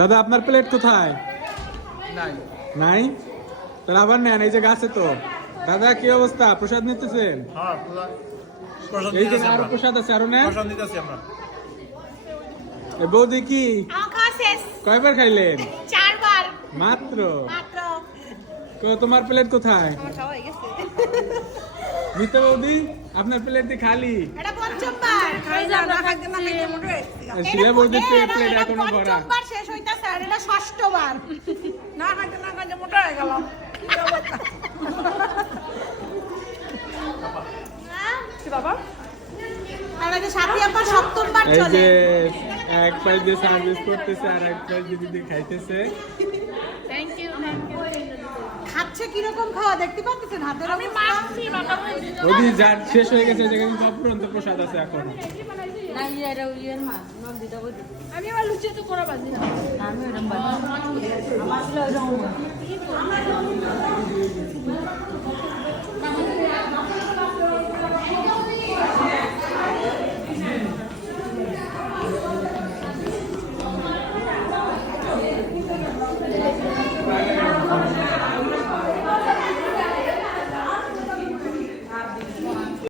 দাদা আপনার প্লেট কোথায়? নাই? তাহলে আবার নেন, এই যে গাছে তো। দাদা কি অবস্থা, প্রসাদ নিতেছেন? এই যে আরো প্রসাদ আছে, আরো নেন। বৌদি কি কয়বার খাইলেন? 4 বার মাত্র। তোমার প্লেট কোথায়? মিতা বৌদি আপনার প্লেট খালি। এটা পঞ্চমবার শিলা বৌদির প্লেট এখনো ভরা। পঞ্চমবার শেষ হইতাছে আর এটা ষষ্ঠবার। না খাইতে না খাইতে মোটা হয়ে গেল। কি বাবা? আর এই যে সাথী আপা সপ্তমবার এই চলে। যে এক পাশ দিয়ে সার্ভিস করতেছে আর এক পাশ দিয়ে খাইতেছে। থ্যাংক ইউ খাচ্ছে কি রকম খাওয়া দেখতে পাচ্ছেন হাতের? আমি মাখছি বাবা। ওদি যার শেষ হয়ে গেছে যেখানে অপুরন্ত প্রসাদ আছে এখন। না ইয়েরা ইয়ের মা নন দিদা বলি আমি আবার লুচি তো করা বাজি না। আমি ওরকম বাজি আমার ছিল ওরকম